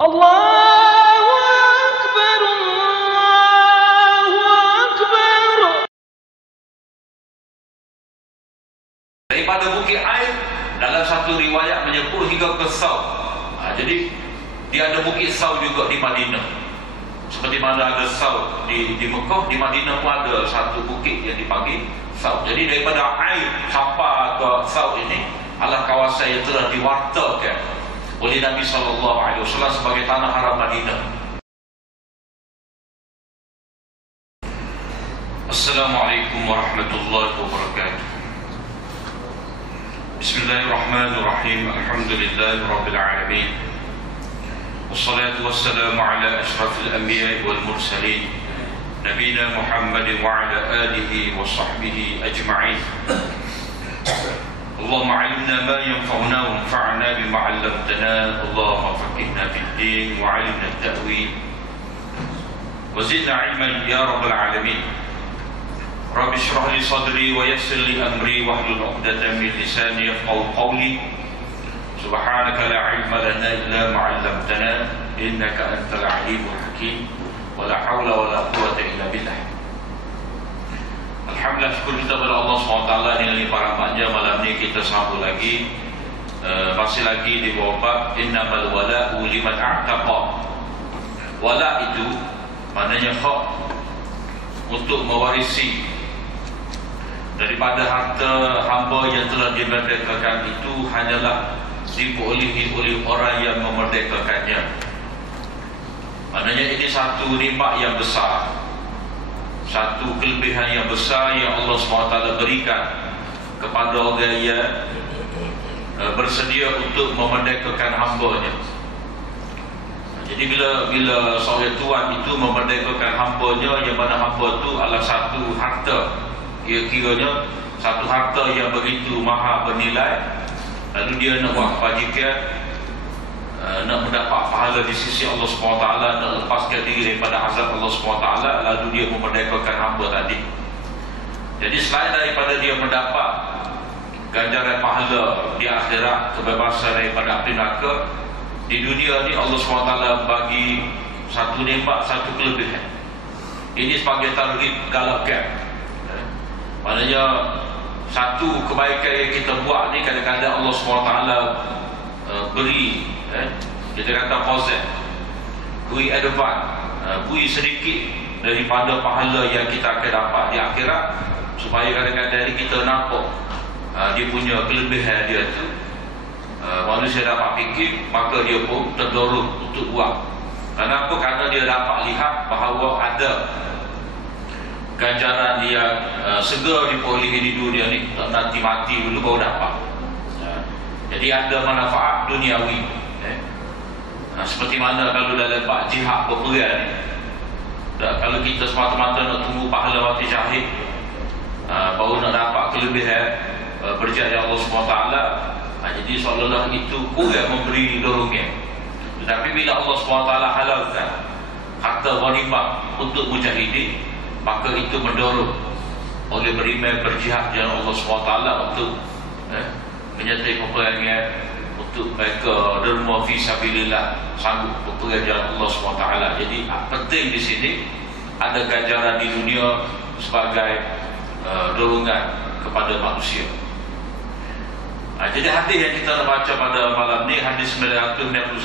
Allahu Akbar, Allahu Akbar. Daripada Bukit Air, dalam satu riwayat menyebut hingga ke Saud. Jadi dia ada Bukit Saud juga di Madinah. Seperti mana ada Saud di Mekah, di Madinah pun ada satu bukit yang dipanggil Saud. Jadi daripada Air sampai ke Saud ini adalah kawasan yang telah diwartakan oleh Nabi SAW sebagai tanah haram Madinah. Assalamualaikum warahmatullahi wabarakatuh. Bismillahirrahmanirrahim. Alhamdulillahi rabbil alamin. Wassalatu wassalamu ala ashrafil anbiya'i wal mursalin, nabiyina Muhammadin wa ala alihi wa sahbihi ajma'in. اللهم علمنا ما ينفعنا وانفعنا بما علمتنا. اللهم فقهنا في الدين وعلمنا التأويل وزدنا علما يا رب العالمين. رب اشرح لي صدري ويسر لي أمري واحلل عقدة من لساني يفقهوا قولي. سبحانك لا علم لنا إلا ما علمتنا إنك أنت العليم الحكيم ولا حول ولا قوة إلا بالله. Alhamdulillah, syukur kita kepada Allah SWT dengan limpah rahmatnya. Malam ini kita sambung lagi, masih lagi di bawah bab innamal wala'u liman a'taqa. Wala' itu maknanya hak untuk mewarisi daripada harta hamba yang telah dimerdekakan. Itu hanyalah diperolehi oleh orang yang memerdekakannya. Maknanya ini satu nikmat yang besar, satu kelebihan yang besar yang Allah SWT berikan kepada orang yang bersedia untuk memerdekakan hamba-Nya. Jadi bila seorang tuan itu memerdekakan hamba-Nya, yang mana hamba itu adalah satu harta, kira-kiranya satu harta yang begitu maha bernilai, lalu dia nak buat kebajikan, nak mendapat pahala di sisi Allah SWT, nak lepaskan diri daripada azab Allah SWT, lalu dia memerdekakan hamba tadi. Jadi selain daripada dia mendapat ganjaran pahala di akhirat, kebebasan daripada api neraka, di dunia ni Allah SWT bagi satu nikmat, satu kelebihan. Ini sebagai targhib galakkan. Maknanya satu kebaikan yang kita buat ni kadang-kadang Allah SWT beri, kita kata positif, beri advance, beri sedikit daripada pahala yang kita akan dapat di akhirat, supaya kadang-kadang kita nampak dia punya kelebihan dia tu. Manusia dapat fikir, maka dia pun terdorong untuk buat. Kenapa? Kerana dia dapat lihat bahawa ada ganjaran yang segera diperolehi di dunia ni, nanti mati dulu baru dapat. Jadi ada manfaat duniawi. Seperti mana kalau dalam bab jihad berperang, kalau kita semata-mata nak tunggu pahala mati syahid, baru nak dapat kelebihan berjaya Allah SWT, jadi seolah-olah itu kurang memberi dorongan. Tetapi bila Allah SWT halalkan harta ghanimah untuk mujahidin, maka itu mendorong oleh beriman berjihad jalan Allah SWT untuk menyertai peperangan, untuk mereka derma fi sabilillah, sanggup berperang jalan Allah SWT. Jadi penting di sini ada ganjaran di dunia sebagai dorongan kepada manusia. Jadi hadis yang kita nak baca pada malam ni, hadis 991,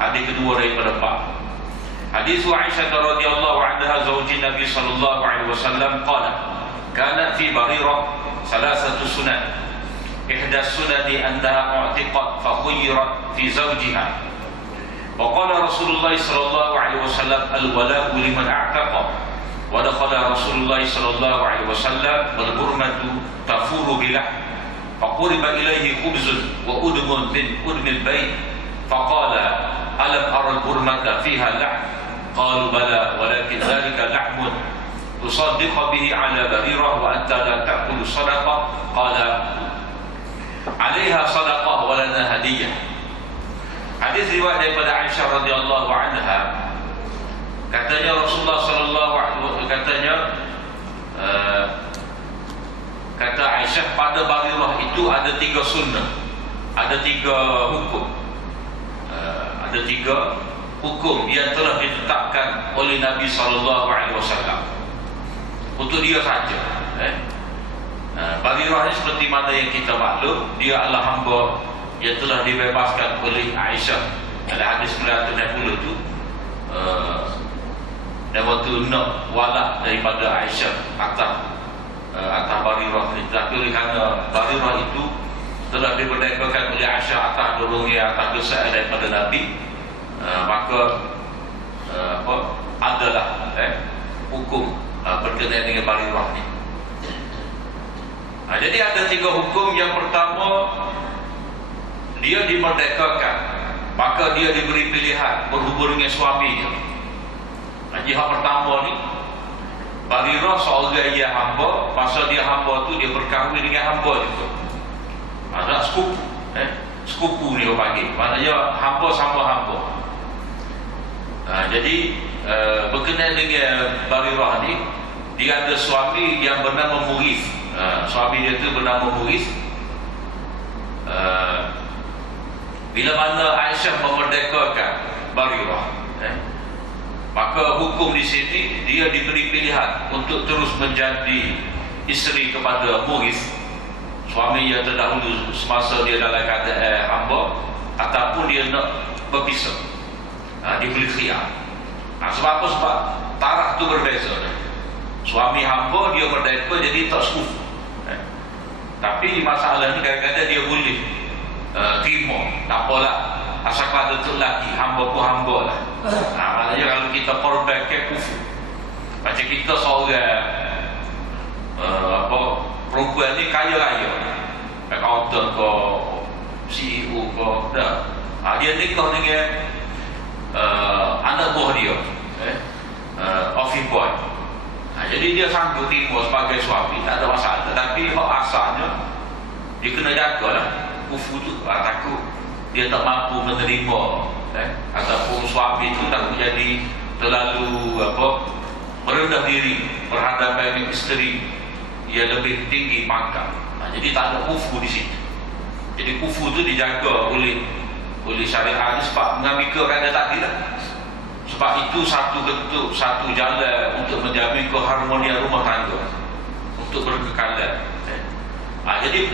hadis kedua daripada bab. Hadis Aisyah radhiyallahu anha zauji Nabi sallallahu alaihi wasallam qala kana fi Barirah salasatu sunan. Ihda sunani annaha mu'tiqat fa khuyrat fi zawjiha. Wa qala Rasulullah sallallahu alaihi wasallam al-wala'u liman a'taqa. Wa dakhala Rasulullah sallallahu alaihi wasallam wal burmatu tafuru bilah. فقرب إليه خبز وأدم من أدم البيت فقال ألم أرى البرمة فيها لحم؟ قالوا بلى ولكن ذلك لحم تصدق به على بريرة وأنت لا تأكل الصدقة. قال عليها صدقة ولنا هدية. Hadis riwayat daripada Aisyah radhiyallahu anha, katanya Rasulullah sallallahu alaihi wasallam, kata Aisyah, pada Barirah itu ada 3 sunnah, ada 3 hukum, ada 3 hukum yang telah ditetapkan oleh Nabi SAW untuk dia saja. Barirah ni seperti mana yang kita maklum, dia adalah hamba yang telah dibebaskan oleh Aisyah. Ada hadis 960 tu, dan waktu nak walak daripada Aisyah atas Barirah ni. Tapi oleh kerana Barirah itu telah diberdekakan oleh Aisyah atas dorongnya, atas dosa daripada Nabi, maka adalah hukum berkenaan dengan Barirah ni. Jadi ada 3 hukum. Yang pertama, dia dimerdekakan, maka dia diberi pilihan berhubung dengan suaminya. Jadi hak pertama ni, Barirah seorang yang hamba, masa dia hamba tu dia berkahwin dengan hamba juga. Ada sekupu, sekupu ni orang panggil, maknanya hamba sama hamba. Jadi berkenaan dengan Barirah ni, dia ada suami yang bernama Mughith. Suami dia tu bernama Mughith. Bila mana Aisyah memerdekakan Barirah, maka hukum di sini dia diberi pilihan untuk terus menjadi isteri kepada Mughith, suami yang terdahulu semasa dia dalam keadaan hamba, ataupun dia nak berpisah. Diberi khiyar. Sebab apa? Sebab taraf tu berbeza. Suami hamba dia merdeka, jadi tak sekufu. Tapi masalah ni kadang-kadang dia boleh terima, tak apalah, asalkan ada tu lagi, hamba pun hamba lah. Maknanya kalau kita perbaiki kufu, macam kita seorang perempuan ni kaya raya, accountant ke CEO ke dah, dia nikah dengan anak buah dia, office boy. Jadi dia sanggup terima sebagai suami, tak ada masalah. Tapi hak asalnya dia kena jagalah kufu tu, takut dia tak mampu menerima, ataupun suami itu takut jadi terlalu merendah diri berhadapan dengan isteri yang lebih tinggi pangkat. Jadi tak ada kufu di situ. Jadi kufu tu dijaga oleh syariat sebab mengambil kerana tadi lah. Sebab itu satu bentuk, satu jalan untuk menjamin keharmonian rumah tangga, untuk berkekalan. Jadi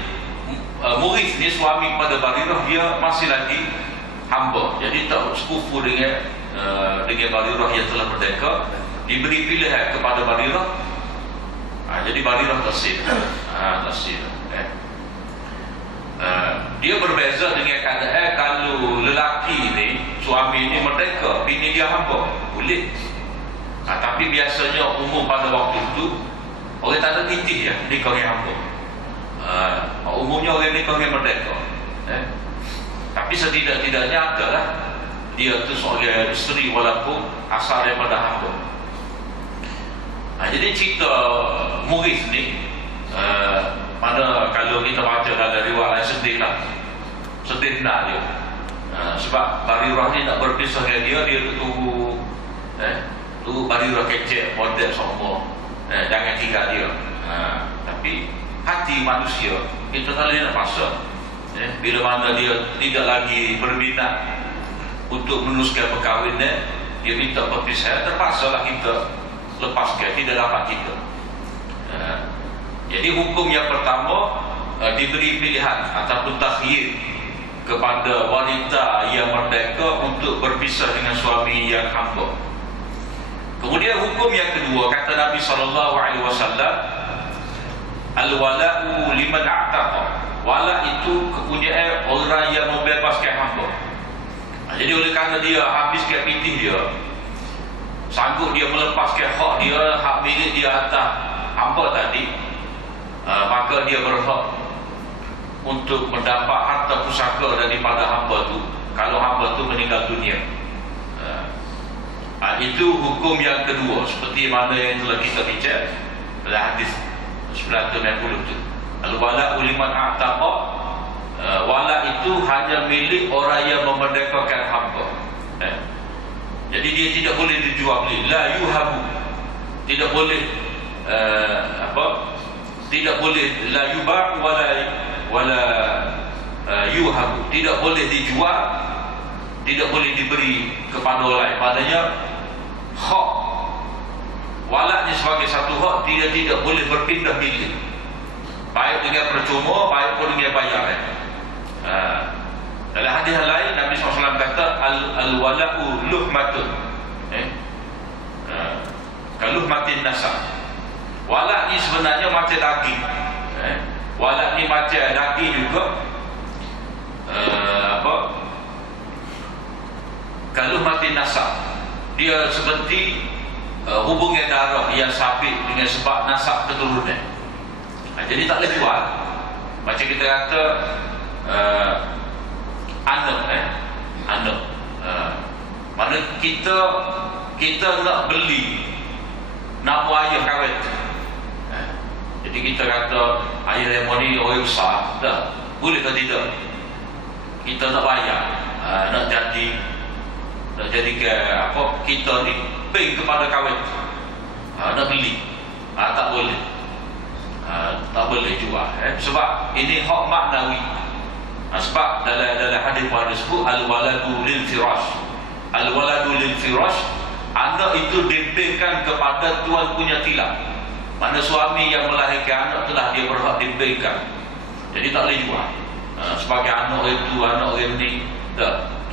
Mughith ni suami kepada Barirah, dia masih lagi hamba, jadi tak sekufu dengan Barirah yang telah merdeka. Diberi pilihan kepada Barirah, jadi Barirah tersir. Dia berbeza dengan keadaan kalau lelaki ni, suami ni merdeka, bini dia hamba, boleh. Tapi biasanya umum pada waktu itu orang tak ada titih ya nikah dengan hamba. Umumnya orang nikah dengan merdeka. Tapi setidak-tidaknya adalah dia tu seorang isteri walaupun asal daripada hamba. Jadi cerita Mughith ni, mana kalau kita baca dalam riwayat sedih lah, sedih nak dia. Sebab Barirah ni nak berpisah dengan dia tunggu Barirah kecek, model semua, jangan tinggal dia. Tapi hati manusia kita tak boleh nak paksa. Bila mana dia tidak lagi berminat untuk meneruskan perkahwinan, dia minta perpisahan, terpaksalah kita lepaskan, tidak dapat kita. Jadi hukum yang pertama, diberi pilihan ataupun takhyir kepada wanita yang merdeka untuk berpisah dengan suami yang hamba. Kemudian hukum yang kedua, kata Nabi SAW, al-wala'u liman a'taqa. Wala' itu kepunyaan orang yang membebaskan hamba. Jadi oleh kerana dia habiskan pitih dia, sanggup dia melepaskan hak dia, hak milik dia atas hamba tadi, maka dia berhak untuk mendapat harta pusaka daripada hamba tu kalau hamba tu meninggal dunia. Itu hukum yang kedua, seperti mana yang telah kita bincang dalam hadis 960 tu. Al-wala'u liman a'taqa, wala itu hanya milik orang yang memerdekakan hamba. Jadi dia tidak boleh dijual beli, la yuhabu, tidak boleh tidak boleh, la yuba' wala yuhabu, tidak boleh dijual, tidak boleh diberi kepada orang lain. Padanya hak walak ni sebagai satu hak tidak boleh berpindah pilih, baik dengan percuma, baik pun dengan bayar. Dalam hadis lain Nabi SAW kata al-wala'u luhmatun, kaluhmatin nasab. Walak ni sebenarnya macam daging, walak ni macam daging juga, kaluhmatin nasab. Dia seperti hubungan darah yang sabit dengan sebab nasab keturunan. Jadi tak boleh jual. Macam kita kata anak. Mana kita nak beli nama ayah kahwin. Jadi kita kata ayah yang ni orang besar, dah boleh ke tidak? Kita nak bayar, nak jadi ke apa? Kita ni bank kepada kahwin, nak beli, tak boleh. Tak boleh jual, sebab ini hak maknawi. Sebab dalam hadis pada sebut al-waladu lil firash. Al-waladu lil firash, anak itu diberikan kepada tuan punya tilam. Mana suami yang melahirkan anak telah dia berhak diberikan. Jadi tak boleh jual. Sebagai anak itu, anak orang ni,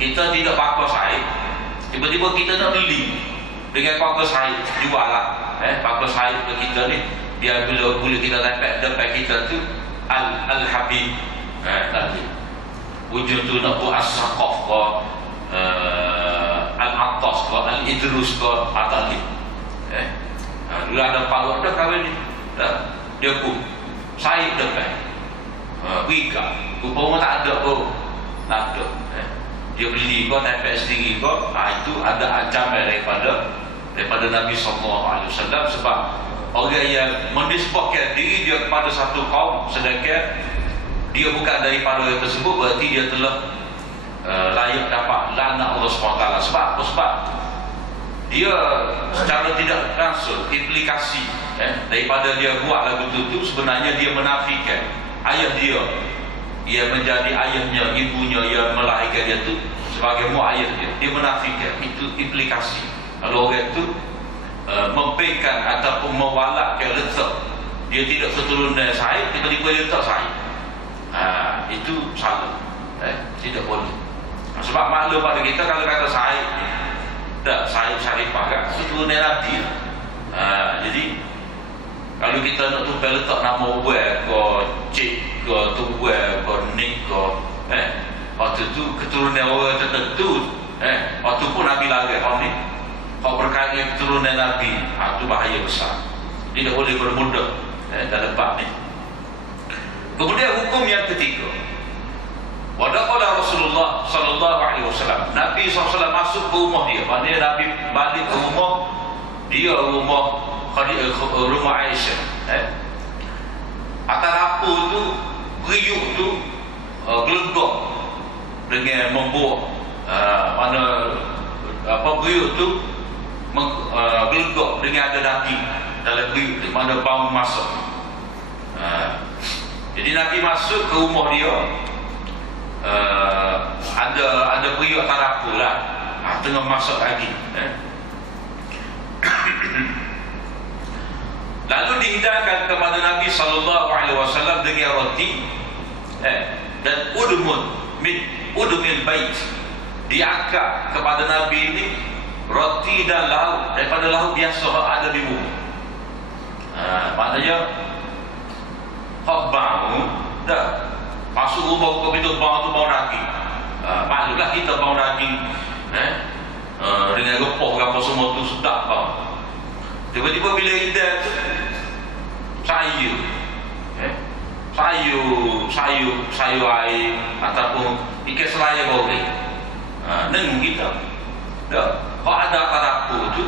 kita tidak pakai said. Tiba-tiba kita nak beli dengan pakai said, jual lah. Pakai said ke kita ni, dia bila kita dapat depan kita tu al-habib, tadi wujud tu nak buat as-saqaf ke, al-attas ke, al-idrus ke, atali. Dulu ada pawak dah kahwin ni, dia pun said depan, wika, rupanya tak ada pun, tak ada. Dia beli kau dapat sendiri kau, itu ada ancaman daripada Nabi SAW. Sebab orang yang menisbahkan diri dia kepada satu kaum sedangkan dia bukan daripada orang tersebut, berarti dia telah layak dapat laknat Allah SWT. Sebab apa? Sebab dia secara tidak langsung implikasi daripada dia buat lagu tu sebenarnya dia menafikan ayah dia, ia menjadi ayahnya, ibunya yang melahirkan dia tu sebagai mak ayah dia menafikan. Itu implikasi. Kalau orang tu mempekan ataupun mewalakkan letak dia tidak keturunan Said, tiba-tiba dia letak Said, itu salah, tidak boleh. Sebab maklum pada kita kalau kata Said, tak, Said Syarifah kan keturunan Nabi. Jadi kalau kita nak tukar letak nama web ke cik ke tuweb ke nik ke, waktu tu keturunan orang tertentu, waktu pun Nabi lagi orang ni kau berkait dengan keturunan Nabi, itu bahaya besar. Tidak boleh bermudah dalam bab ni. Kemudian hukum yang ketiga, wadaqala Rasulullah sallallahu alaihi wasallam. Nabi SAW masuk ke rumah dia. Maknanya Nabi balik ke rumah dia, rumah Aisyah. Atas apa tu beriuk tu gelegak dengan membuat mana apa beriuk tu gelegak dengan ada daging dalam beriuk di mana bau masuk. Jadi Nabi masuk ke rumah dia, ada beriuk tarapu lah, tengah masak lagi. Lalu dihidangkan kepada Nabi SAW dengan roti dan udumil bait. Diangkat kepada Nabi ini roti dan lauk daripada lauk biasa ada di rumah. Maknanya hak bau dah masuk rumah kau itu bau daging. Maklumlah kita bau daging dengan repah apa semua tu sedap bau. Tiba-tiba bila kita sayur air ataupun ikan selaya goreng, neng kita dah kalau ada tarapu tu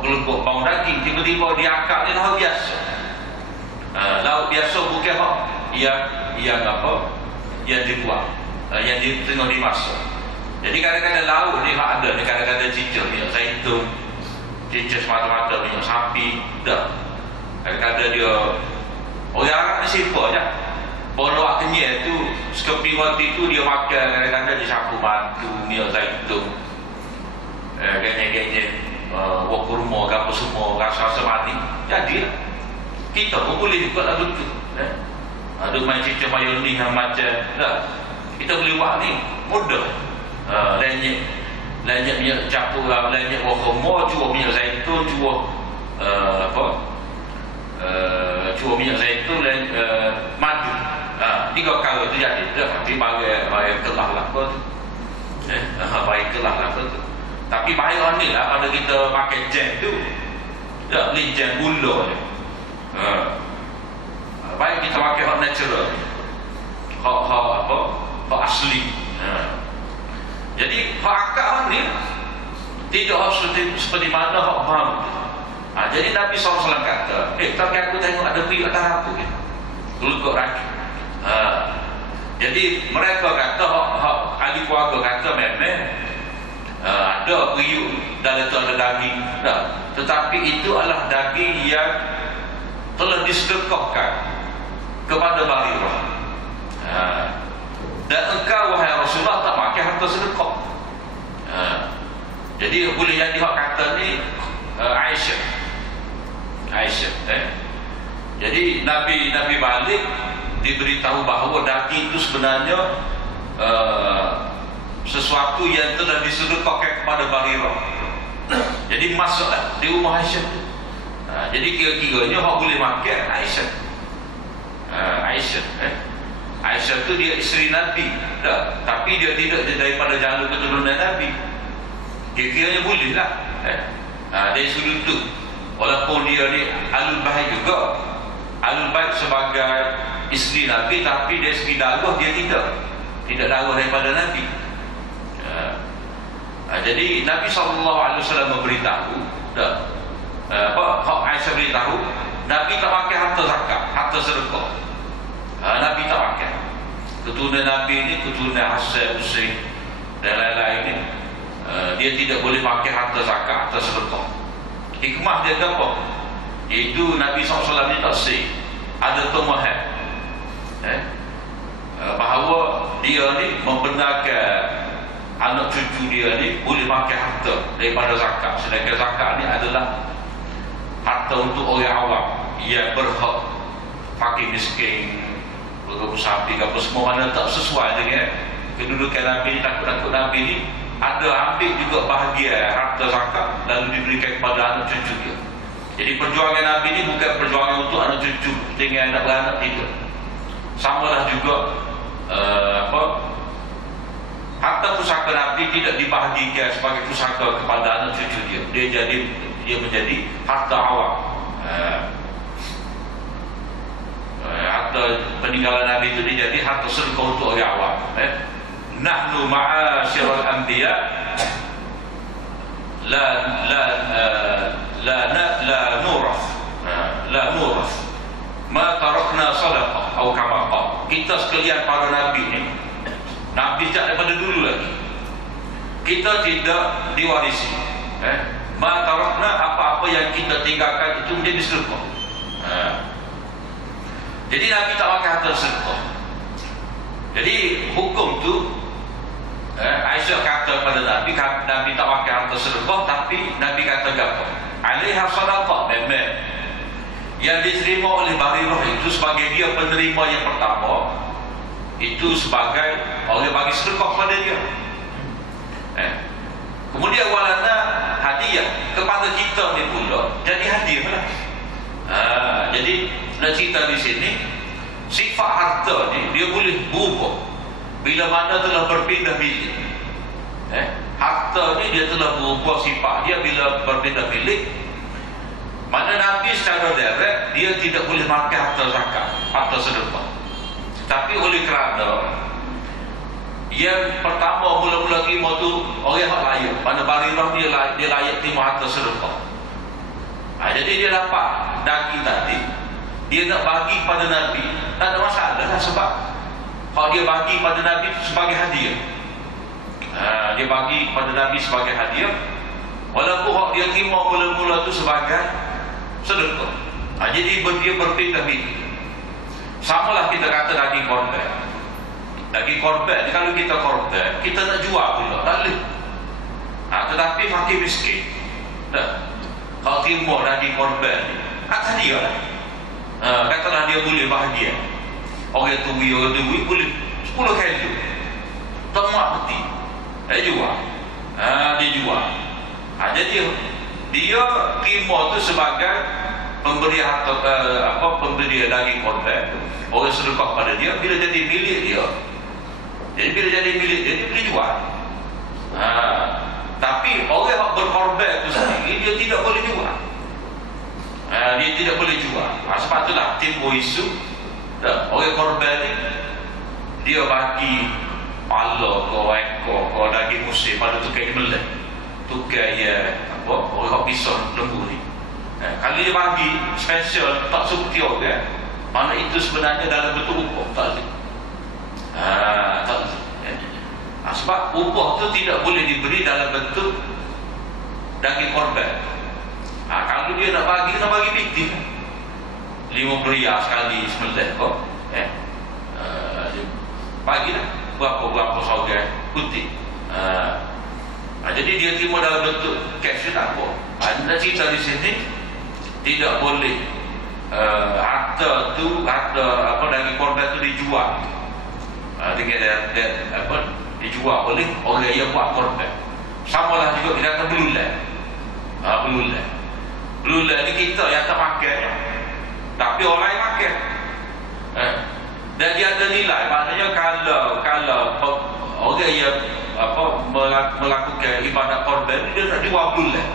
gelegak bau daging, tiba-tiba diangkat dia lauk biasa. Lauk biasa bukan hak yang apa yang dibuat, yang tengah dimasak. Jadi kadang-kadang lauk ni hak ada, kadang-kadang cicir minyak zaitun, cicir semata-mata minyak sapi, dah kadang-kadang dia orang Arab ni simple je, Pondok kenyek tu sekeping waktu tu dia makan kadang-kadang dia sapu matu, minyak zaitun, ganyang-ganyang, wak kurma, apa semua, rasa-rasa mati. Jadi kita pun boleh juga lagu tu. Ada macam mayonis macam tak. Kita boleh buat ni mudah. Lenyap minyak campur, lenyap wak kurma, cuba minyak zaitun, cuba cuba minyak zaitun dan madu. 3 perkara tu jadi. Tapi bagi kelah lah tu. Bagi kelah lah tu. Tapi bahaya ni lah kalau kita pakai jam tu. Tak boleh jam gula je. Baik kita pakai hak natural. Hak asli. Jadi hak akal ni tidak harus seperti mana hak faham. Jadi Nabi SAW kata, tapi aku tengok ada periuk atas aku kan. Geluguk racun. Jadi mereka kata, hak ahli keluarga kata memang ada periuk dalam tu ada daging. Tetapi itu adalah daging yang telah disedekahkan kepada Barirah. Dan engkau wahai Rasulullah tak makan harta sedekah. Jadi boleh jadi hak kata ni Aisyah. Jadi Nabi balik diberitahu bahawa daging itu sebenarnya sesuatu yang telah disedekahkan kepada Barirah. Jadi masuklah di rumah Aisyah. Jadi kira-kiranya hak boleh makan Aisyah. Aisyah tu dia isteri Nabi, tapi dia tidak daripada jalur keturunan Nabi. Kira-kiranya boleh lah. Dari sudut tu, walaupun dia ni Ahlul Bait juga, Ahlul Bait sebagai isteri Nabi, tapi dari segi darah dia tidak darah daripada Nabi. Jadi Nabi SAW memberitahu, Aisyah beritahu, Nabi tak pakai harta zakat, harta sedekah. Nabi tak pakai. Keturunan Nabi ni, keturunan Hasan, Husain dan lain-lain ni, dia tidak boleh pakai harta zakat, harta sedekah. Hikmah dia apa? Iaitu Nabi SAW ni tak say, ada tumahan bahawa dia ni membenarkan anak cucu dia ni boleh pakai harta daripada zakat. Sedangkan zakat ni adalah harta untuk orang awam yang berhak, fakir miskin, sapi, apa semua mana tak sesuai dengan kedudukan Nabi. Takut-takut Nabi ni ada ambil juga bahagian harta zakat lalu diberikan kepada anak cucu dia. Jadi perjuangan Nabi ni bukan perjuangan untuk anak cucu dengan anak beranak, tidak. Samalah juga harta pusaka Nabi tidak dibahagikan sebagai pusaka kepada anak cucu dia. Dia menjadi harta awam. Harta peninggalan Nabi itu dia jadi harta sedekah untuk orang awam. Nahnu ma'asyiral anbiya la nurath ma tarakna sadaqah atau kama qala. Kita sekalian para nabi ni, nabi sejak daripada dulu lagi, kita tidak diwarisi. Ma tarakna, apa-apa yang kita tinggalkan itu menjadi sedekah. Jadi Nabi tak pakai harta sedekah. Jadi hukum tu, Aisyah kata pada Nabi tak pakai harta sedekah, tapi Nabi kata apa? Alaiha sadaqah. Memang yang diterima oleh Barirah itu sebagai dia penerima yang pertama, itu sebagai orang bagi sedekah kepada dia. Kemudian walana hadiah kepada kita ni pula jadi hadiah lah. Jadi nak cerita di sini, sifat harta ni dia boleh berubah bila mana telah berpindah bilik. Harta ni dia telah berubah sifat dia bila berpindah bilik. Mana Nabi secara direct dia tidak boleh makan harta zakat, harta sedekah. Tapi oleh kerana yang pertama mula-mula terima tu orang hak layak, pada Barirah dia layak terima harta sedekah. Jadi dia dapat daging tadi, dia nak bagi pada Nabi, tak ada masalah lah, sebab kalau dia bagi pada Nabi sebagai hadiah. Dia bagi pada Nabi sebagai hadiah, walaupun hak dia terima mula-mula tu sebagai sedekah. Jadi dia berpindah bilik. Samalah kita kata daging korban. Daging korban ni kalau kita korban, kita nak jual pula, tak boleh. Tetapi fakir miskin, kalau timur daging korban ni, atas dia lah. Katalah dia boleh bahagia. Orang tu boleh 10 kilo. Tak muat peti. Dia jual. Dia jual. Jadi dia timur tu sebagai pemberi harta, pemberi daging korban. Orang sedekah pada dia, bila jadi milik dia. Jadi bila jadi milik dia, dia boleh jual. Tapi orang yang berkorban tu sendiri, dia tidak boleh jual. Dia tidak boleh jual. Sebab itulah timbul isu orang korban ni, dia bagi pala kau, ekor kau, daging musim pada tukar Melek, tukar orang pisau lembu ni. Kalau dia bagi special, tak seperti orang, mana itu sebenarnya dalam bentuk upah, tak boleh. Tak boleh. Sebab upah tu tidak boleh diberi dalam bentuk daging korban. Kalau dia nak bagi piti 50 riyal sekali sembelih kok. Bagilah berapa sahaja putih. Jadi dia terima dalam bentuk cash tak apa. Anda cerita di sini tidak boleh harta daging korban tu dijual. Dengan dijual oleh orang yang buat korban. Samalah juga kita akan belulah. Belulah ni kita yang tak pakai, tapi orang lain pakai. Dan dia ada nilai. Maknanya kalau orang yang melakukan ibadat korban, dia nak jual belulah.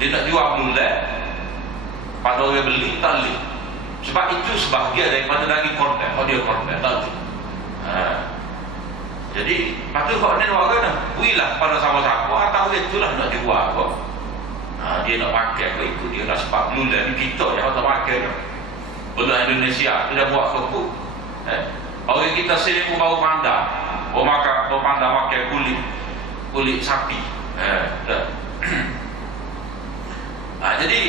Dia nak jual belulah pada orang beli, tak boleh. Sebab itu sebahagian daripada daging korban. Kalau dia korban, tak boleh. Jadi patut kau ni orang kena berilah pada sama-sama atau itulah nak jual kau. Dia nak pakai kau ikut dia nak sebab belulah ni kita yang tak pakai dah. Belulah Indonesia dia dah buat kepuk. Orang kita sini pun baru pandang. Baru pandang pakai kulit sapi. Jadi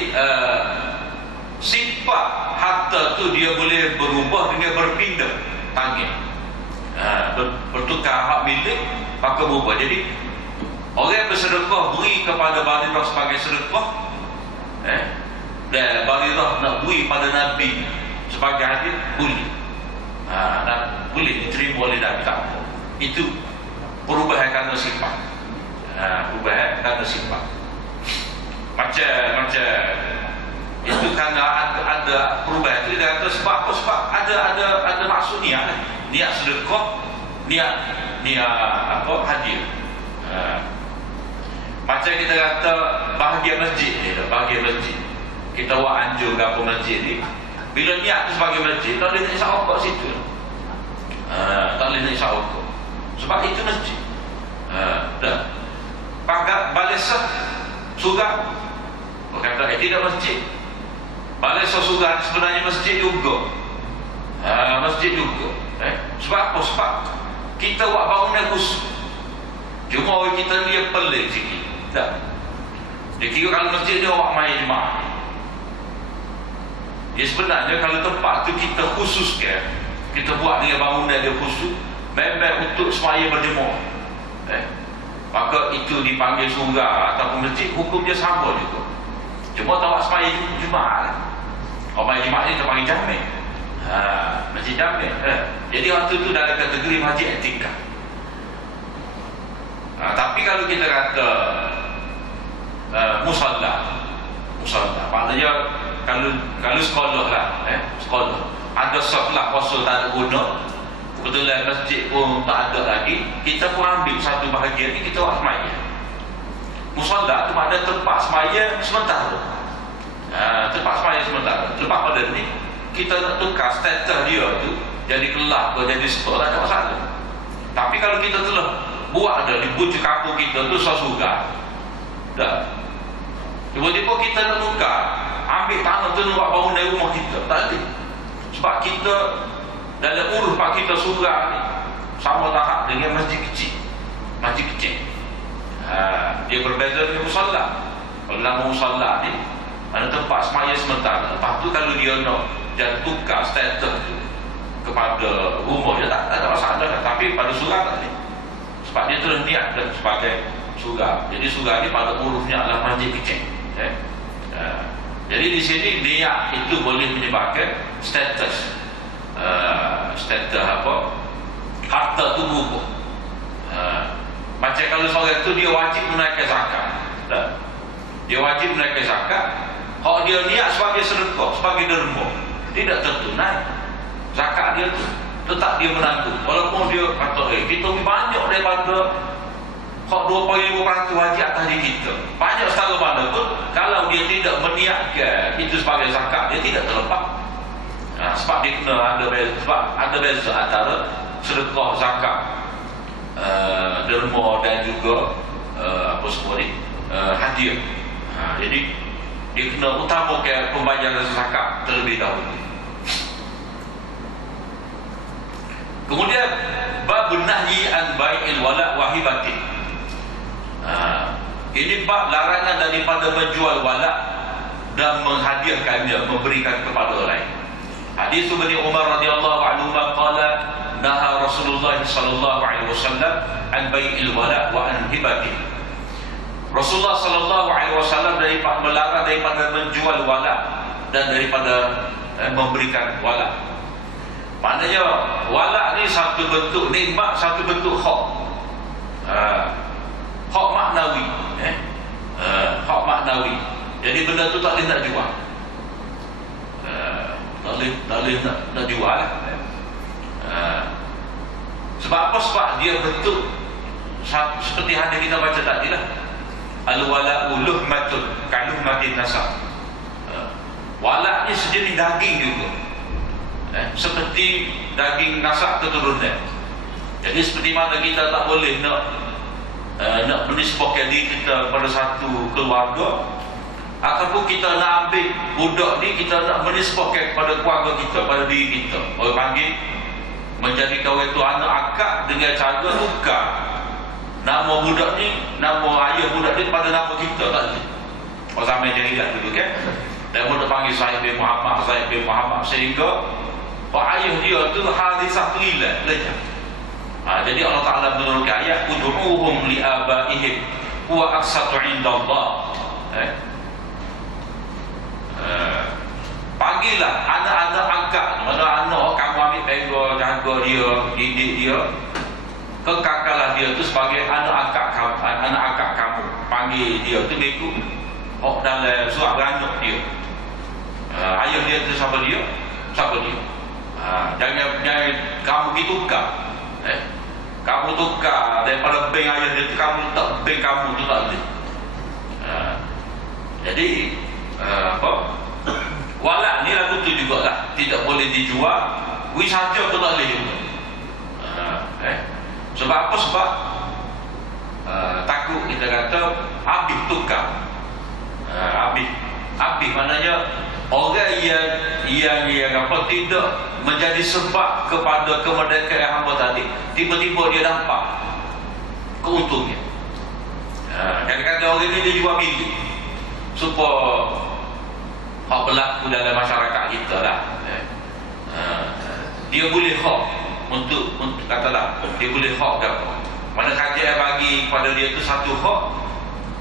sifat harta tu dia boleh berubah dengan berpindah tangan. Bertukar hak milik pakai berubah. Jadi orang yang bersedekah beri kepada Barirah sebagai sedekah, dan Barirah nak beri pada Nabi sebagai hadiah, boleh. Dan boleh diterima oleh Nabi, tak apa. Itu perubahan kerana sifat. Perubahan kerana sifat. Macam itu kerana ada perubahan itu. Dia kata sebab apa? Sebab ada maksud niat. Niat sedekah, niat hadiah. Macam kita kata bahagia masjid ni, bahagia masjid. Kita buat anjur ke apa masjid ni. Bila niat tu sebagai masjid, tak boleh nak isyak rokok situ. Tak boleh nak isyak rokok. Sebab itu masjid. Dah. Pagat balesah surah. Kata tidak masjid. Balesah surah sebenarnya masjid juga. Masjid juga. Sebab apa? Sebab kita buat bangunan khusus. Cuma orang kita dia pelik sikit. Tak. Dia kira kalau masjid dia awak main jemaah. Dia sebenarnya kalau tempat tu kita khususkan, kita buat dengan bangunan dia khusus, memang untuk semaya berjemaah. Maka itu dipanggil surah ataupun masjid, hukum dia sama juga. Cuma tak awak semaya jemaah. Orang main jemaah ni terpanggil jamek. Masjid jamek. Jadi waktu tu dalam kategori masjid etika. Tapi kalau kita kata musalla, maknanya kalau sekolah lah, sekolah ada sekolah kosong tak ada guna, kebetulan masjid pun tak ada lagi, kita pun ambil satu bahagian ni kita buat semaya. Musalla tu ada tempat semaya sementara. Tempat semaya sementara. Lepas pada ni kita nak tukar status dia tu jadi kelab ke jadi sekolah, tak ada masalah. Tapi kalau kita telah buat ada di bujuk kampung kita tu surga. Dah. Tiba-tiba kita nak tukar, ambil tanah tu nak bangun dari rumah kita. Tak ada. Sebab kita dalam urus pak kita surga ni sama tahap dengan masjid kecil. Masjid kecil. Dia berbeza dengan musalla. Kalau nama musalla ni ada tempat semaya sementara. Lepas tu kalau dia nak dia tukar status tu kepada rumah dia, tak ada masalah. Tapi pada surah tak boleh, sebab dia terus niat sebagai surah. Jadi surah ni pada hurufnya adalah masjid kecil. Jadi di sini niat itu boleh menyebabkan status apa, harta tu berubah. Macam kalau seorang tu dia wajib menaikkan zakat, dia wajib menaikkan zakat. Kalau dia niat sebagai sedekah, sebagai derma, tidak tertunai zakat dia tu, tetap dia menanggung. Walaupun dia kata kita banyak daripada hak 2.5% wajib atas diri kita, banyak setara mana pun, kalau dia tidak meniatkan itu sebagai zakat, dia tidak terlepas. Sebab dia kena ada beza, sebab ada beza antara sedekah, zakat, derma dan juga apa semua ni, hadiah. Jadi dia kena utamakan pembayaran zakat terlebih dahulu. Kemudian bab nahyi an bai'il wala wa hibatin. Ini bab larangan daripada menjual wala dan menghadiahkannya, memberikan kepada orang lain. Hadis Ibnu Umar radhiyallahu anhu qala naha Rasulullah sallallahu alaihi wasallam an bai'il wala wa an hibatin. Rasulullah sallallahu alaihi wasallam melarang daripada menjual wala dan daripada memberikan wala. Maknanya wala ni satu bentuk nikmat, satu bentuk hak. Hak maknawi, hak maknawi. Jadi benda tu tak boleh nak jual. Tak boleh nak jual. Sebab apa? Sebab dia bentuk seperti hadis kita baca tadi lah. Al-wala'u luhmatun kaluhmatin nasab. Wala' ni sejenis daging juga, seperti daging nasab keturunan. Jadi seperti mana kita tak boleh nak menisbahkan diri kita pada satu keluarga, ataupun kita nak ambil budak ni, kita nak menisbahkan kepada keluarga kita, pada diri kita. Orang panggil menjadi kawan itu anak akak dengan cara tukar nama budak ni, nama ayah budak ni pada nama kita, tak boleh. Orang zaman jahiliah dulu kan, dan budak panggil Sahib bin Muhammad, Sahib bin Muhammad, sehingga pak ayah dia tu Harisah Terilah belajar. Jadi Allah Ta'ala menurunkan ayat ud'uhum li'abaihim huwa aqsatu indallah. Panggillah anak-anak angkat, mana anak kamu ambil pegang, jaga dia, didik dia, kekakalah dia tu sebagai anak angkat kamu, anak angkat kamu. Panggil dia tu mengikut dalam surat beranak dia. Ayah dia tu siapa dia? Siapa dia? Jangan kamu pergi tukar. Kamu tukar daripada bank ayah dia tu, kamu letak bank kamu tu, tak boleh. Jadi apa? Wala ni lagu tu jugalah, tidak boleh dijual. Wisata pun tak boleh juga. Sebab apa? Sebab takut kita kata habis tukar. Habis maknanya orang yang apa, tidak menjadi sebab kepada kemerdekaan hamba tadi, tiba-tiba dia nampak keuntungan. Kadang-kadang orang ini dia jual bilik supaya hak berlaku dalam masyarakat kita lah. Dia boleh hak untuk katalah dia boleh hak ke apa, mana kajian bagi pada dia tu satu hak,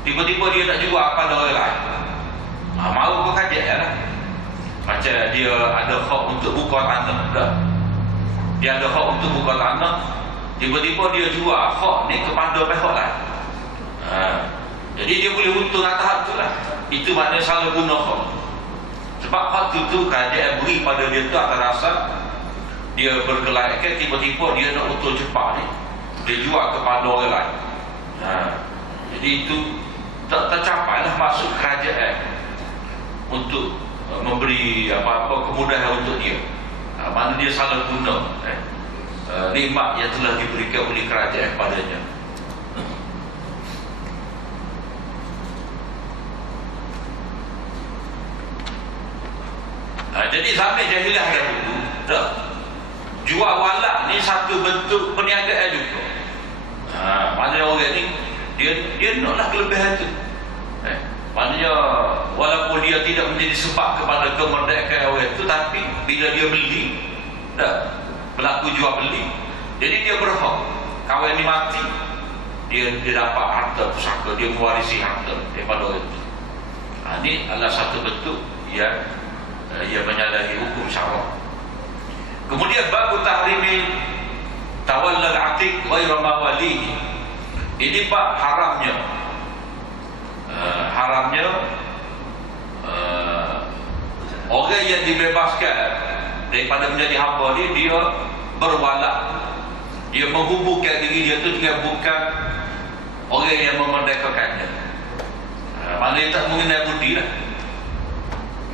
tiba-tiba dia nak jual pada orang lain. Mau ke kajian lah. Macam dia ada hak untuk buka tanah dah. Dia ada hak untuk buka tanah, tiba-tiba dia jual hak ni kepada pihak lain. Jadi dia boleh untung atas hak tu lah. Itu maknanya salah guna hak. Sebab hak tu kajian beri pada dia tu atas dasar dia berkelaikan, tiba-tiba dia nak untung cepat ni, dia jual kepada orang lain. Jadi itu tak tercapai lah maksud kerajaan untuk memberi apa-apa kemudahan untuk dia. Mana dia salah guna nikmat yang telah diberikan oleh kerajaan padanya. Jadi zaman jahiliah dahulu dah jual walak ni satu bentuk perniagaan juga. Mana orang ni dia naklah kelebihan tu. Maknanya walaupun dia tidak menjadi sebab kepada kemerdekaan orang itu, tapi bila dia beli, berlaku jual beli, jadi dia berhak. Kawan ni mati, dia dapat harta pusaka, dia mewarisi harta daripada orang itu. Ini adalah satu bentuk yang ia menyalahi hukum syarak. Kemudian babu tahrimi tawallal atiq ghairu mawalihi. Ini bab haramnya orang yang dibebaskan daripada menjadi hamba dia berwala, dia menghubungkan diri dia tu dengan bukan orang yang memerdekakannya. Maknanya tak mengenai budi lah.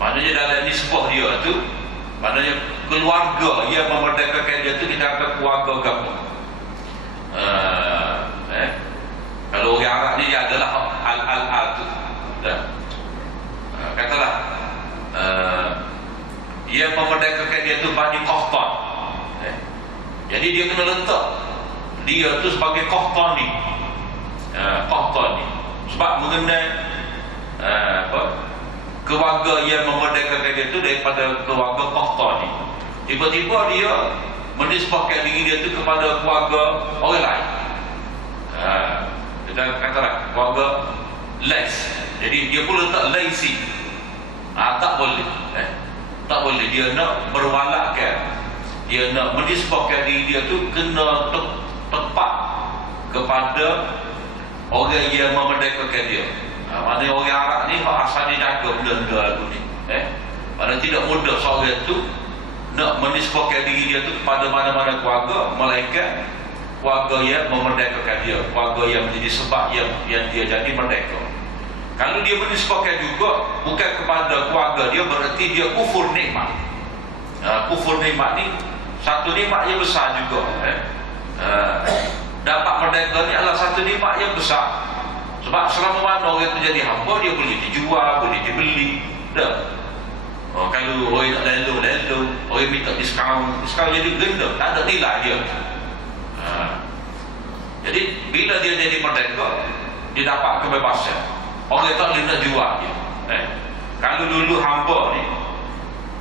Maknanya dalam nisbah dia tu, maknanya keluarga yang memerdekakan dia tu kita akan keluarga agama. Kalau orang Arab ni dia adalah al-al tu. Katalah yang memerdekakan dia tu Bani Qahtan. Jadi dia kena letak dia tu sebagai Qahtani. Qahtani. Sebab mengenai keluarga yang memerdekakan dia tu daripada keluarga Qahtani. Tiba-tiba dia menisbahkan diri dia tu kepada keluarga orang lain. Kita katalah keluarga Lais. Jadi dia pun letak Laisi. Tak boleh. Tak boleh. Dia nak berwalakkan, dia nak menisbahkan diri dia tu kena tepat kepada orang yang memerdekakan dia. Maknanya orang Arab ni asal dia jaga benda-benda lagu ni. Maknanya tidak mudah seorang tu nak menisbahkan diri dia tu kepada mana-mana keluarga, melainkan keluarga yang memerdekakan dia, keluarga yang menjadi sebab yang dia jadi merdeka. Kalau dia menisbahkan juga bukan kepada keluarga dia, berarti dia kufur nikmat. Kufur nikmat ni satu nikmat yang besar juga. Dapat merdeka ni adalah satu nikmat yang besar. Sebab selama mana orang itu jadi hamba, dia boleh dijual, boleh dibeli. Kalau orang nak lalu, orang minta diskaun jadi ganda, tak ada nilai dia. Jadi bila dia jadi merdeka, dia dapat kebebasan. Orang tak boleh nak jual dia. Kalau dulu hamba ni,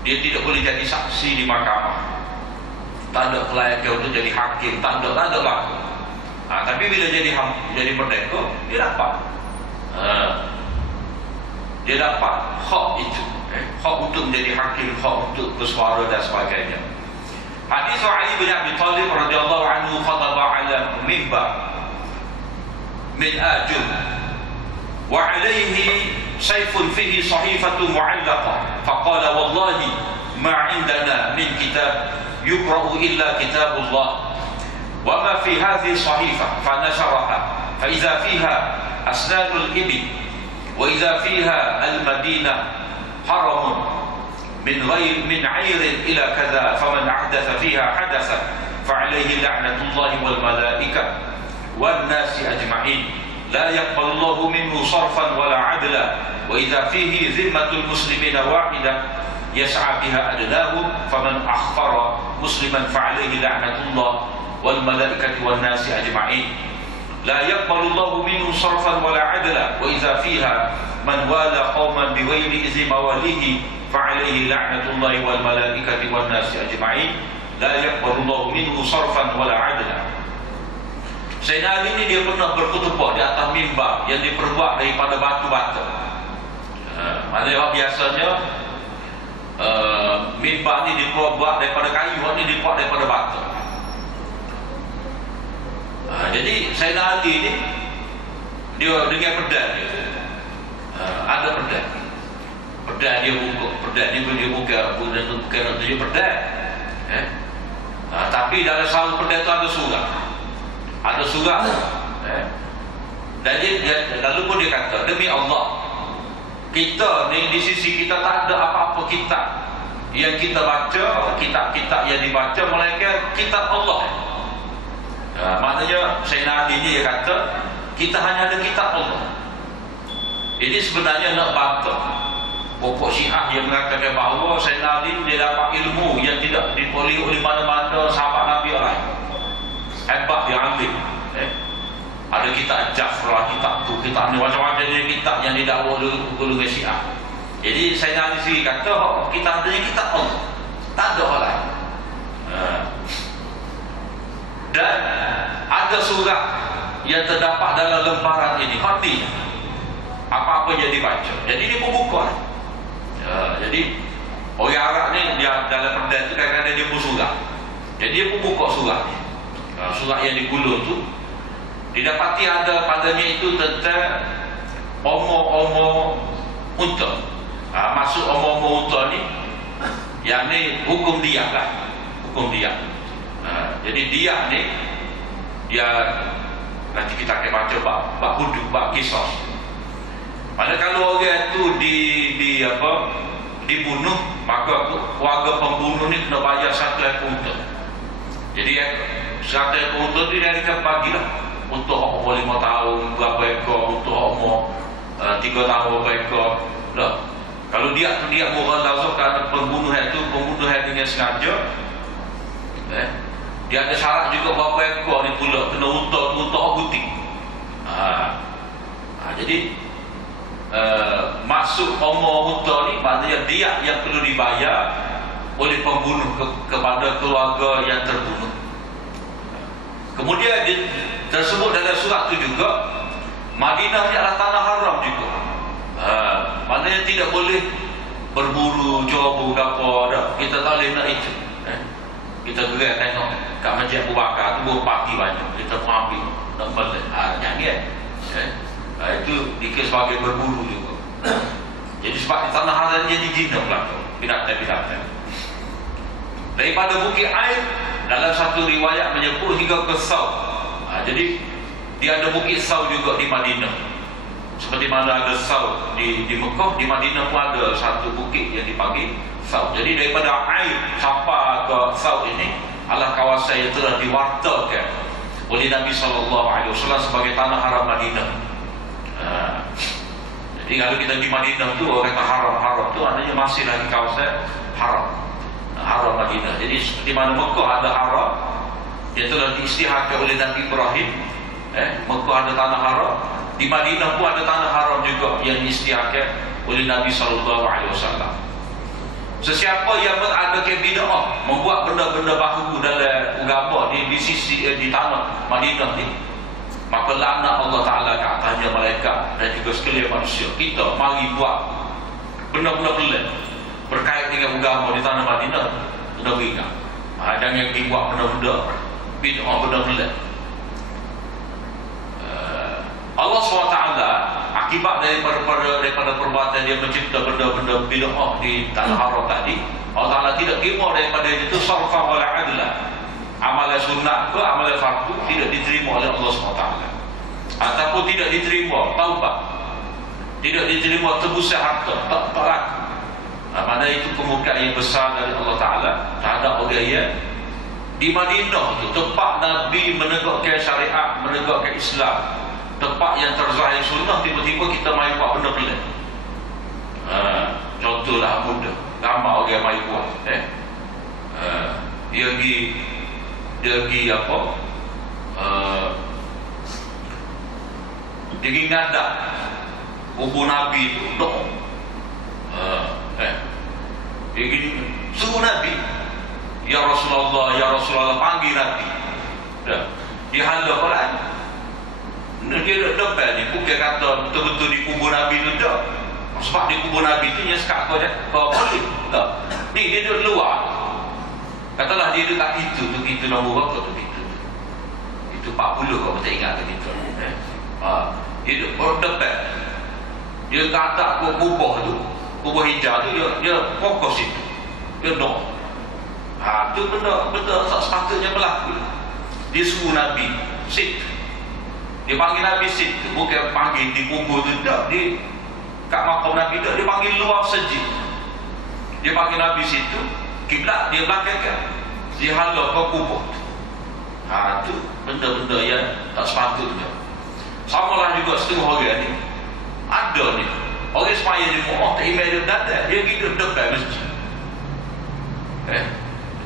dia tidak boleh jadi saksi di mahkamah, tak ada kelayakan untuk jadi hakim, tak ada laku. Tapi bila jadi merdeka, dia dapat hak itu, hak untuk menjadi hakim, hak untuk bersuara dan sebagainya. Hadis Ali bin Abi Thalib radhiyallahu anhu khataba ala mimbar min ajum wa alayhi sayfun fihi sahifatu mu'allaqa faqala wallahi ma 'indana min kitab yuqra'u illa kitabullah wa ma fi hadhihi sahifah fa nasharaha fa idza fiha asnanul ibil wa idza fiha al-madinah haramun من عير إلى كذا فمن أحدث فيها حدثا فعليه لعنة الله والملائكة والناس أجمعين لا يقبل الله منه صرفا ولا عدلا وإذا فيه ذمة المسلمين واحدة يسعى بها أدناهم فمن أخفر مسلما فعليه لعنة الله والملائكة والناس أجمعين لا يقبل الله منه صرفا ولا عدلا وإذا فيها من والى قوما بغير إذن مواليه فعليه لعنة الله والملائكة والناس أجمعين لا يقبل الله منه صرفا ولا عدلا. Sayyidina Ali ini dia pernah berkhutbah di atas mimbar yang diperbuat daripada batu-batu. Maknanya biasanya mimbar ini diperbuat daripada kayu, ini dibuat daripada batu. Jadi Sayyidina Ali ini dia dengan pedang dia. Ada pedang. Pedang dia buka, pedang dia bukan untuk tujuh pedang. Tapi dalam sarung pedang itu ada surat. Ada surat. Dan lalu pun dia kata, demi Allah, kita ni di sisi kita tak ada apa-apa kitab yang kita baca, kitab-kitab yang dibaca melainkan kitab Allah. Maknanya Sayyidina Ali ni dia kata, kita hanya ada kitab Allah. Ini sebenarnya nak bantah pokok Syiah yang mengatakan bahawa Sayyidina Ali dia dapat ilmu yang tidak diperoleh oleh mana-mana sahabat Nabi lain. Hebat dia alim. Ada kitab Jafrah, kitab tu, kitab ni, macam-macam dia kitab yang didakwa oleh Syiah. Jadi saya analisis kata kita adanya kitab Allah, tak ada hal lain. Dan ada surat yang terdapat dalam lembaran ini, artinya apa-apa yang dibaca. Jadi dia pembuka. Jadi orang Arab ni dia dalam perdana tu kadang-kadang dia pun surat. Jadi dia pun buka surat ni. Surat yang digulung tu didapati ada padanya itu tentang omor-omor unta. Masuk omor-omor unta ni, yang ni hukum diat lah, hukum diat. Jadi diat ni dia nanti kita akan baca bab hudud, bab kisos. Mana kalau orang tu dibunuh, maka keluarga pembunuh ni kena bayar 1 ekor unta. Jadi 1 ekor unta tu dia akan bagilah untuk umur 5 tahun berapa ekor, untuk umur 3 tahun berapa ekor lah. Kalau dia tu dia menghalazkan pembunuh itu dengan sengaja, dia ada syarat juga berapa ekor ni pula kena unta putih. Jadi masuk umur unta ni maknanya dia yang perlu dibayar oleh pembunuh kepada keluarga yang terbunuh. Kemudian tersebut dalam surat tu juga Madinah ni adalah tanah haram juga. Maknanya tidak boleh berburu, coba apa dah. Kita tak boleh nak itu. Kita gerak tengok kat Masjid Abu Bakar tu pagi banyak. Kita pun ambil nak balik. Jangan. Itu dikira sebagai berburu juga. Jadi sebab di tanah haram jadi jina pula tu. Binatang-binatang. Daripada Bukit Air, dalam satu riwayat menyebut hingga ke Saud. Jadi dia ada Bukit Saud juga di Madinah. Seperti mana ada Saud di Mekah, di Madinah pun ada satu bukit yang dipanggil Saud. Jadi daripada Air sampai ke Saud ini adalah kawasan yang telah diwartakan oleh Nabi SAW sebagai tanah haram Madinah. Jadi kalau kita di Madinah tu orang kata haram tu artinya masih lagi kawasan haram Madinah. Jadi seperti mana Mekah ada haram yang telah diisytiharkan oleh Nabi Ibrahim, Mekah ada tanah haram, di Madinah pun ada tanah haram juga yang diisytiharkan oleh Nabi SAW. Sesiapa yang berada ke bid'ah, membuat benda-benda baru dalam agama di sisi di tanah Madinah ni, maka laknat Allah Ta'ala ke atasnya malaikat dan juga sekalian manusia. Kita mari buat benda-benda pelik berkait dengan agama di tanah Madinah, kena beringat. Jangan dibuat benda-benda bid'ah, benda pelik. Allah SWT akibat daripada perbuatan dia mencipta benda-benda bid'ah di tanah haram tadi, Allah Ta'ala tidak terima daripada itu sarfa wal adla. Amalan sunat ke amalan fardu tidak diterima oleh Allah SWT, ataupun tidak diterima taubat, tidak diterima tebusan harta, tak laku. Mana itu kemungkinan yang besar dari Allah Ta'ala terhadap orang yang di Madinah itu, tempat Nabi menegakkan syariat, menegakkan Islam, tempat yang terzahir sunnah, tiba-tiba kita main buat benda pelik. Contohlah mudah, ramai orang main buat dia pergi apa, dia pergi ngadak kubur Nabi tu doa. Dia pergi suruh Nabi, ya Rasulullah, panggil Nabi. Dia hala Quran. Dia depan ni bukan kata betul-betul di kubur Nabi tu tak. Sebab di kubur Nabi tu yang sekat kau boleh tak. Ni dia duduk luar. Katalah dia dekat itu tu, kita nombor berapa tu itu. Itu 40 kau tak ingat tu kita. Dia duduk depan. Dia kata kubur tu, kubur hijau tu, dia fokus itu. Dia doa. Tu benda tak sepatutnya berlaku. Dia suruh Nabi sit. Dia panggil Nabi situ, bukan panggil di kubur tu tak. Dia kat makam Nabi tak, dia panggil luar masjid. Dia panggil Nabi situ, kiblat dia belakangkan, dia hala ke kubur tu. Tu benda-benda yang tak sepatutnya. Samalah juga setengah orang ni, ada ni orang semaya di rumah tak imam dia datang, dia hidup depan masjid.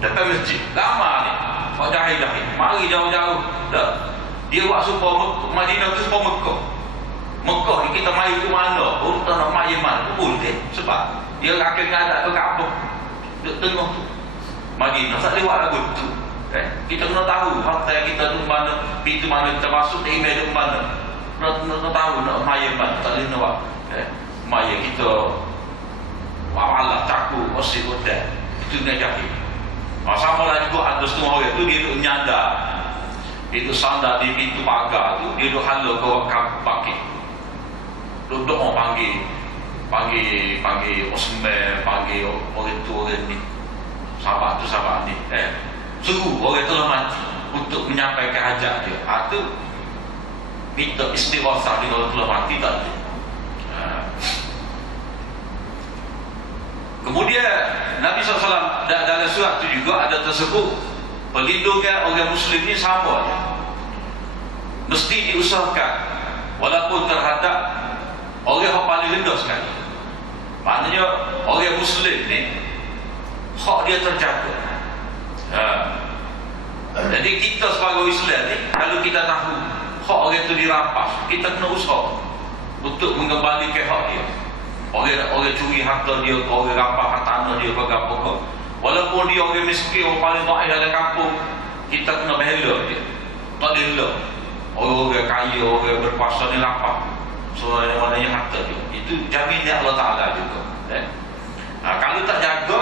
Depan masjid lama ni, kau jahil-jahil mari jauh-jauh dah. Dia buat supaya Madinah tu supaya Mekah. Mekah ni kita mai ke mana? Oh, tak nak mai mana pun boleh. Sebab dia akan ada ke Kaabah. Duduk tengah tu. Madinah tak lewat lagu tu. Kita kena tahu harta kita tu mana, pintu mana kita masuk, email tu mana. Kena tahu nak mai mana. Tak boleh nak buat. Mai kita Allah takut, osik hotel. Itu nak jahil. Sama lah juga ada setengah orang tu dia duduk nyandar. Dia duduk sandar di pintu pagar tu, dia duduk hala ke orang pakai. Duduk orang panggil Osman, panggil orang tu orang ni. Sahabat ni. Suruh orang tu mati untuk menyampaikan hajat dia. Itu minta istighfar dengan orang tu mati tak ada. Kemudian Nabi SAW dalam surat itu juga ada tersebut perlindungan orang Muslim ni sama je. Mesti diusahakan walaupun terhadap orang yang paling rendah sekali. Maknanya orang Muslim ni hak dia terjaga. Jadi kita sebagai Islam ni, kalau kita tahu hak orang tu dirampas, kita kena usaha untuk mengembalikan hak dia. Orang curi harta dia, orang rampas tanah dia, apa-apa. Walaupun dia orang miskin, orang paling baik dalam kampung, kita kena bela dia. Tak bela orang kaya, orang berkuasa ni rampas. So maknanya harta dia. Itu jaminan Allah Ta'ala juga. Kalau tak jaga,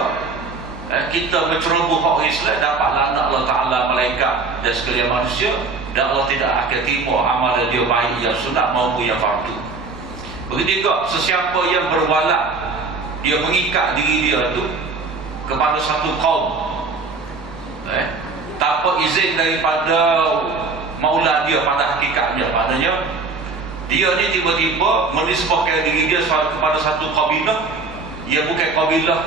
kita menceroboh hak Islam, dapat laknat Allah Ta'ala, malaikat dan sekalian manusia, dan Allah tidak akan terima amalan dia baik yang sunat maupun yang fardu. Begitu juga sesiapa yang berwalak, dia mengikat diri dia tu kepada satu kaum, tanpa izin daripada maula dia pada hakikatnya. Maknanya dia ni tiba-tiba menisbahkan diri dia kepada satu kabilah yang bukan kabilah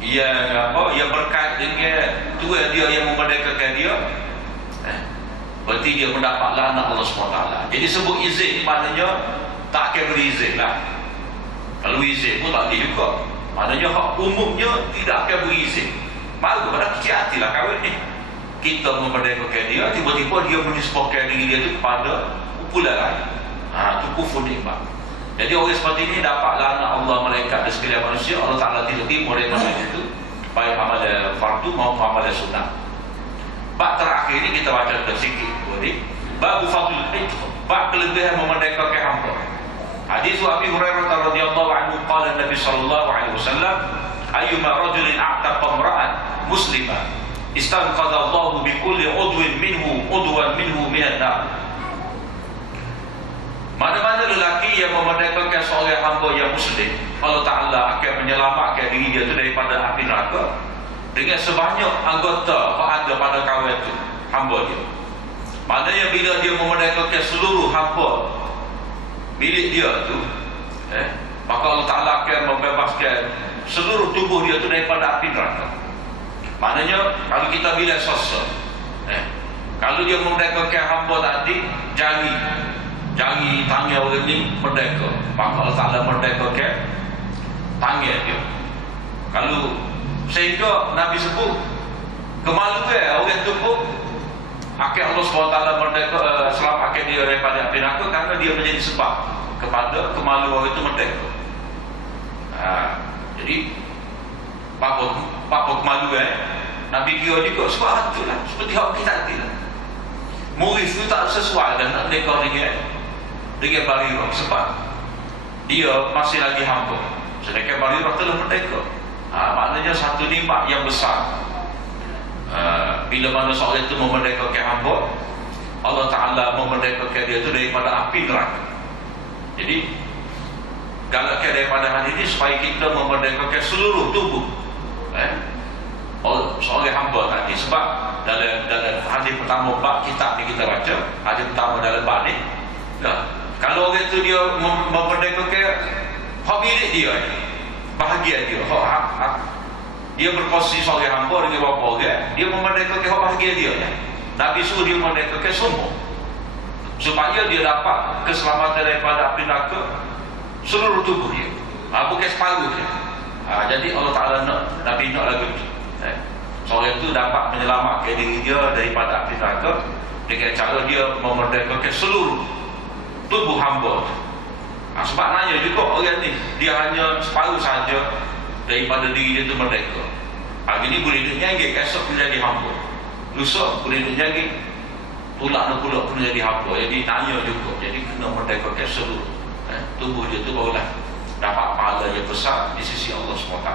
yang berkait dengan tuan dia yang memerdekakan dia, berarti dia mendapat laknat Allah SWT. Jadi sebut izin maknanya tak akan berizin lah. Kalau izin pun tak boleh juga. Maknanya hak umumnya tidak akan berizin. Malu pada kecil hati lah kahwin ni. Kita memerdekakan dia, tiba-tiba dia menisbahkan diri dia tu kepada kumpulan lain. Itu kufur nikmat. Jadi orang seperti ini dapat laknat Allah, malaikat dan sekalian manusia. Allah Ta'ala tidak terima dari manusia itu, baik amalan fardu maupun amalan sunnah. Bab terakhir ini kita baca sedikit. Bab fadlul hijr, bab kelebihan memerdekakan hamba. Hadis Abi Hurairah radhiyallahu anhu qala Nabi sallallahu alaihi wasallam, ayyuma rajulin a'taqa imra'an musliman istanqadha Allah bi kulli udwin minhu minan nar. Mana-mana lelaki yang memerdekakan seorang hamba yang muslim, Allah Ta'ala akan menyelamatkan diri dia itu daripada api neraka dengan sebanyak anggota yang ada pada kawan itu, hamba dia. Maknanya bila dia memerdekakan seluruh hamba milik dia tu, maka Allah Ta'ala akan membebaskan seluruh tubuh dia tu daripada api neraka. Maknanya kalau kita bila sosok, kalau dia memerdekakan hamba tadi, jari tangan orang ni merdeka, maka Allah Ta'ala merdekakan tangan dia. Kalau sehingga Nabi sebut kemaluan orang tu pun akan Allah SWT selamatkan dia daripada api neraka, kerana dia menjadi sebab kepada kemaluan orang itu merdeka. Jadi apa kemaluan Nabi kira juga sebab itu lah, seperti hak kita tadi lah. Murid itu tak sesuai dan nak dekor dengan Barirah sebab dia masih lagi hamba, sedangkan Barirah telah merdeka. Maknanya satu nikmat yang besar. Bila mana seorang itu memerdekakan hamba, Allah Ta'ala memerdekakan dia itu daripada api neraka. Jadi galakkan daripada hari ini supaya kita memerdekakan seluruh tubuh seorang hamba tadi. Sebab dalam hadis pertama bab kitab ni kita baca, hadis pertama dalam bab ni, kalau orang itu dia memerdekakan hak milik dia, bahagia dia, dia berkongsi seorang hamba dengan beberapa orang, dia memerdekakan hak bahagia dia. Nabi suruh dia memerdekakan semua supaya dia dapat keselamatan daripada api neraka seluruh tubuh dia, bukan separuh dia. Jadi Allah Ta'ala Nabi nak lagu itu, seorang itu dapat menyelamatkan diri dia daripada api neraka dengan cara dia memerdekakan seluruh tubuh hamba. Sebab nanya juga orang ni, dia hanya separuh saja daripada diri dia tu merdeka. Hari ni boleh duduk nyangit, esok boleh jadi hamba, lusa boleh duduk nyangit, tulak nak pula pun jadi hamba. Jadi tanya juga, jadi kena merdekakan seluruh tubuh dia tu, barulah dapat pahala yang besar di sisi Allah SWT.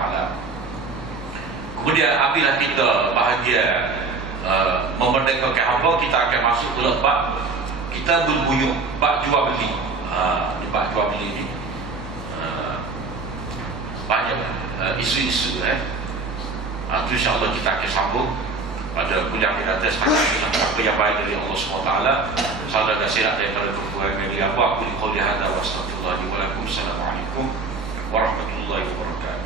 Kemudian apabila kita bahagia memerdekakan hamba, kita akan masuk pula bab kita berbuyuk, bab jual beli. Di bab jual beli ni banyak isu-isu itu insyaAllah kita akan sambung pada kuliah kita atas. Apa yang baik dari Allah SWT, saudara dan sirat daripada kekurangan dari aku di qouli hadza wa astaghfirullah wa lakum. Assalamualaikum warahmatullahi wabarakatuh.